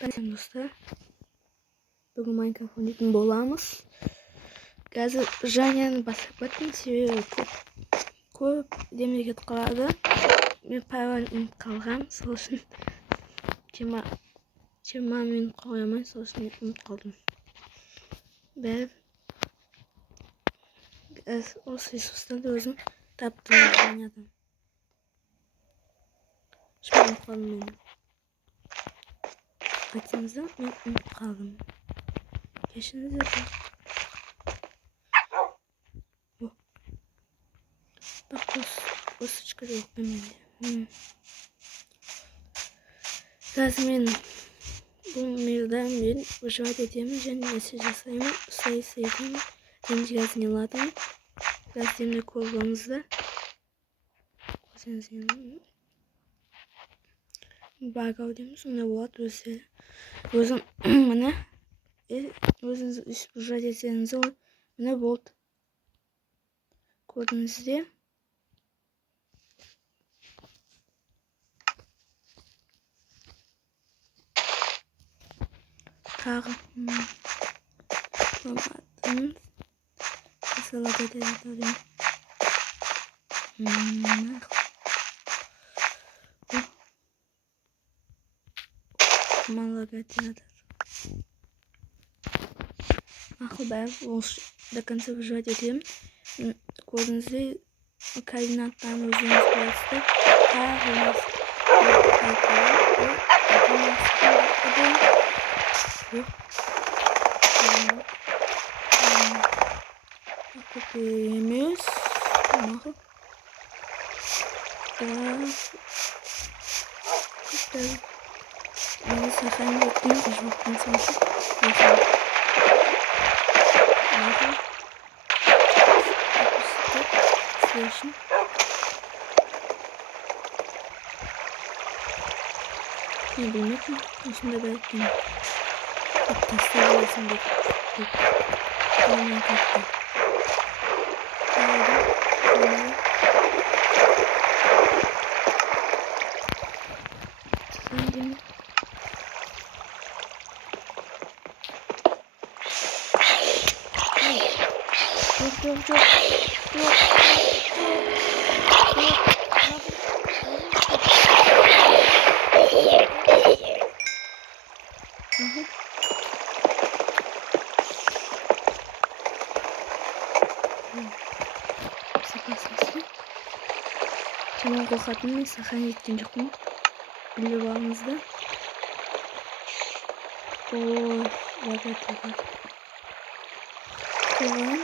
Ben dostlar. Bugün Minecraft oynayıp bolamız. Қазір Жаняны басып кеттім, себебі көп демге кетіп қалады. Мен пайван ұмытып қалғам, сол үшін 20 минут қоямын, сол үшін ұмытып қалдым. Бәрі осы ресурстарды өзім таптым Жанядан. Şimdi ұмытып қалдым мен. Айтыңызда мен ұмытып қалдым. Кешіріңіздер. Bak bu sıçkı da yok benim de. Zaten bu mevzudan beri ucayet edeyim. Cennet sayımı sayısı edeyim. Denizci gelsin yıladım. Gazetemde kovduğumuzda. Bak audiyomuz ona bu at özleri. Özüm bana özünüz ucayet etseniz o bana bolt. Kodunuzda. Tomatın salata dedim. Malagatinadır. Ben до конца выживать этим. Kodunuzda koordinatlarını özünüz koyarsanız Köpeğimiz Bunu sahaya gittiğim kışmaktan sonra Слышим. Не думайте, нужно добавить там. Это оставляется быть. Как-то. Cuma kokatını sahaya gittim çıktım. Bilivağımızda. Ooo, lagat. Kovan.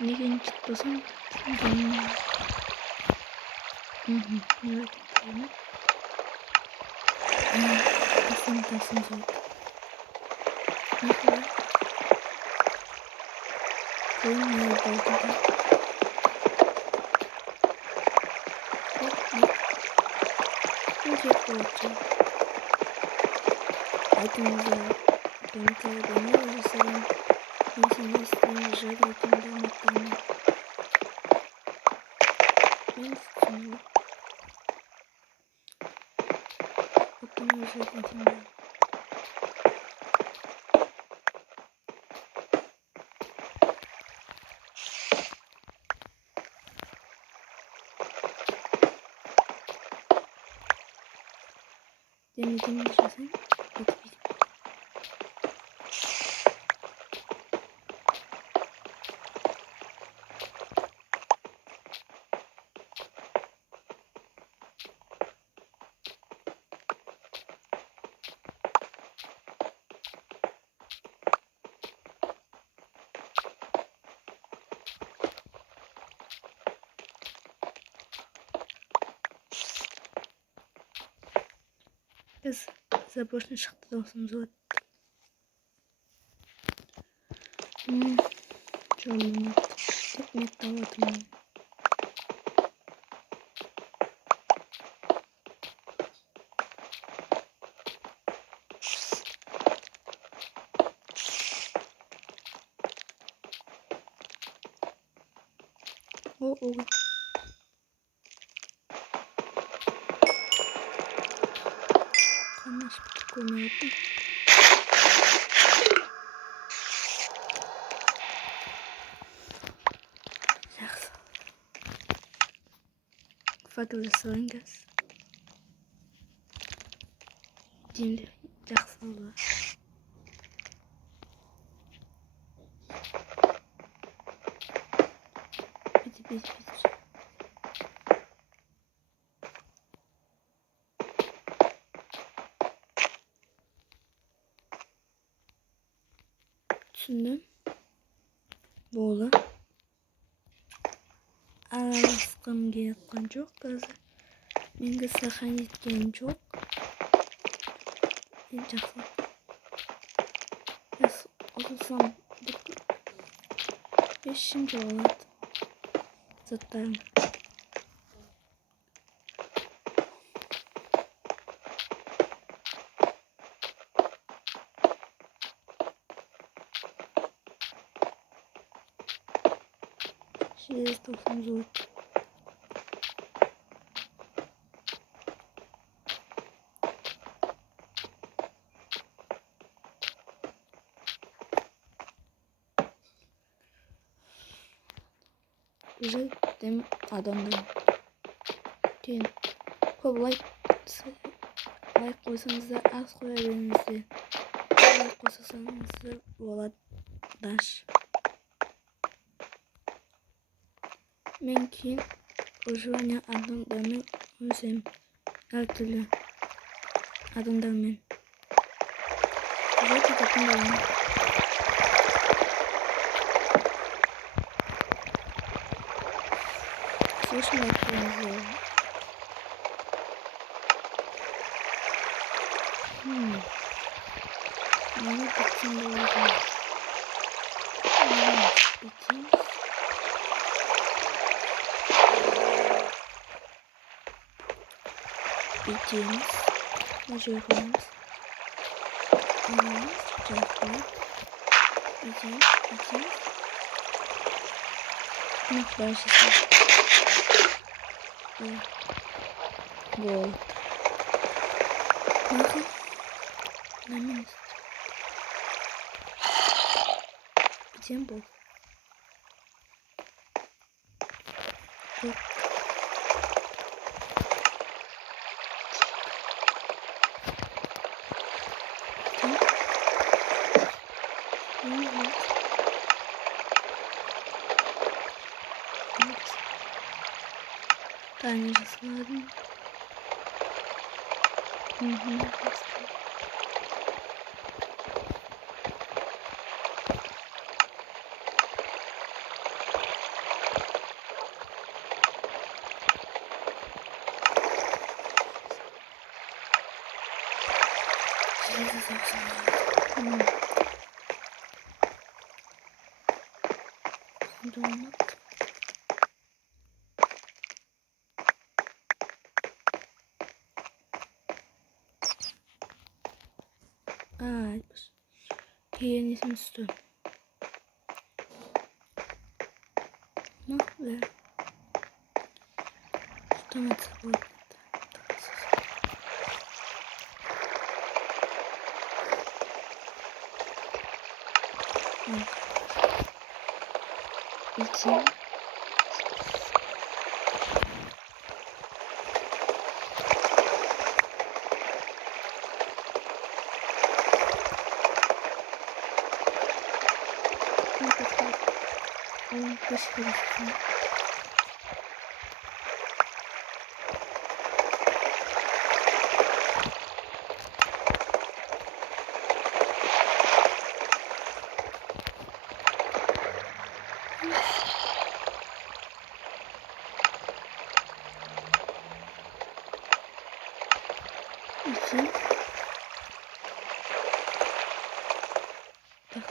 Ne gün çıkmasam evet tamam. Tasın zor. Ne kadar? Koyun ne oldu? Ne yapacağım? Айтыңызда комментарийде жазсаңыз мен сені жайлы екенімді ұмытпаймын. Мен түсіндім. Потом уже этим. Denediğimi düşünsene. Biz заброшенный шахта досымыз өтті. Жоқ, тек металл атымын. O. Kanış bir koymayalım. Жақсы. Факел жасаңыз. Демде жақсы болды. Бет. Түсіндім. Болды. Араласқым келіп жоқ қазір. Менде сахан еткен жоқ. Енді жақсы. Осылсам ешкімге болады. Заттарым. Через 90 злот. Жаль, dem adamdan. Кейін көп лайк қойсаңыз да аз қоя беріңіз де. Лайк қосасаңыз да болады. Даш. Мен кейін выживание адамдармен өзім әртүрлі адамдармен. Жалпы кететін боламын. Слышно лайктеріңізді. Мені кеткен болады. Бетеміз. Нажай қоймыз. Жақсы. Бетеміз. Мақпай жасай. Вот. Нахуй. На минус. Бетем был. Вот. Таня же сладно. Донат. Я не смысл. Ну, да. Что мы собой? Идти. Спасибо. Идти. Так.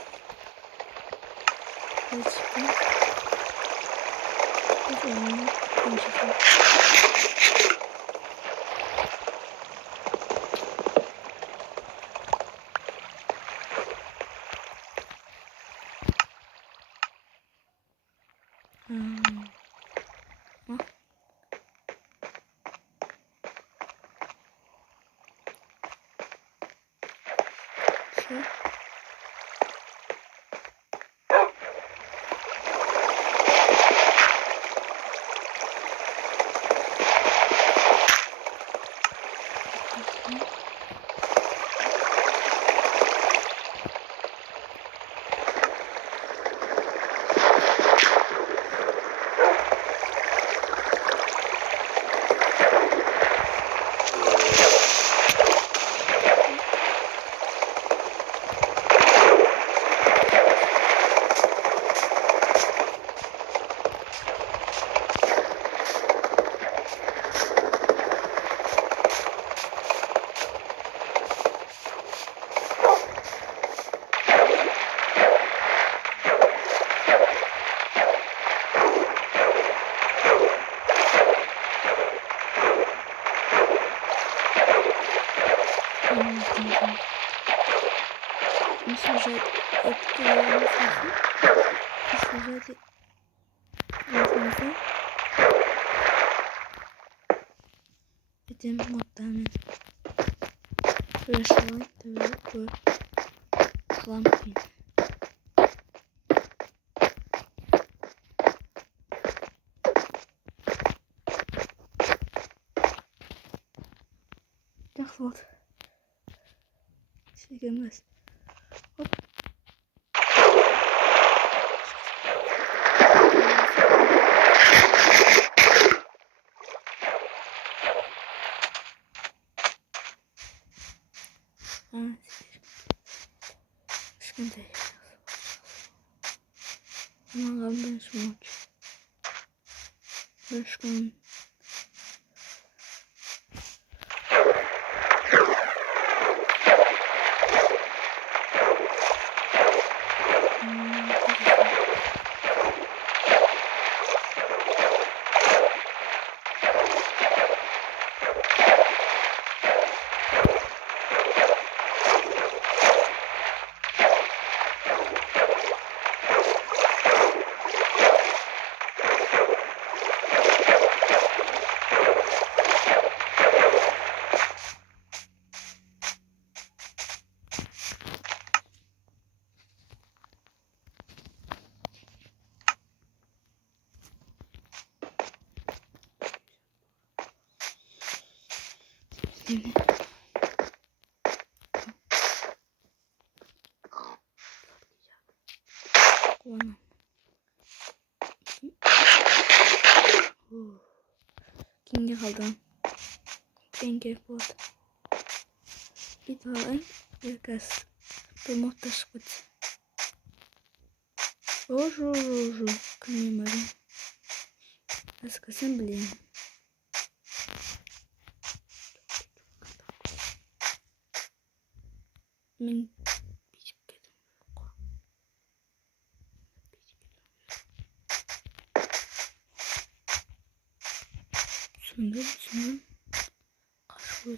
Şöyle. Mesajı etkiliyor sesi. Mesajı yazımıza. Benim moddan flashlight ve lampi. Так вот. Сидимось. Оп. Скандал. Могла бы смочь. Слишком. Şimdi. Kullanalım. Kimge kaldım? Kimge bot. Bir daha bir kez. Bu modda çıkıt. Ожу, камемари. Рассказам, блин. Мен Sündüm. Kaşığı.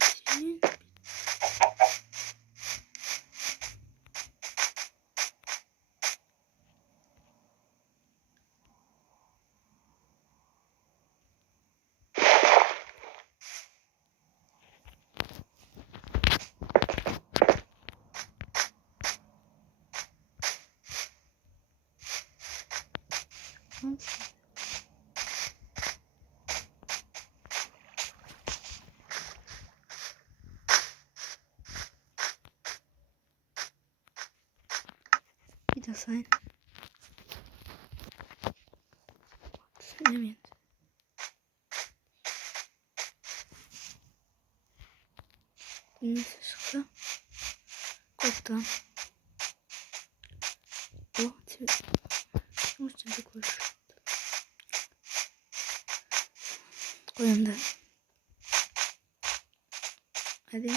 Bir de sen. Evet. Nasıl çıktı? Koptu. O тебе. Может такой. Koyun da. Hadi.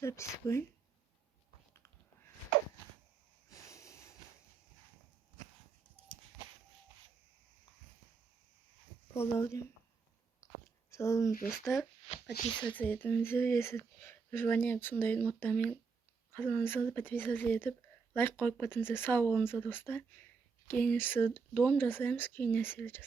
Запись koyun. Polaroid. сау болыңыз достар. Подписаться етіңіздер, если желание сондай ноттармен қазаныңызды подписаться етіп, лайк қойып кетіңіздер. Сау болыңыздар достар. Кейін дом жасаймыз, кейін нәрселер жасаймыз.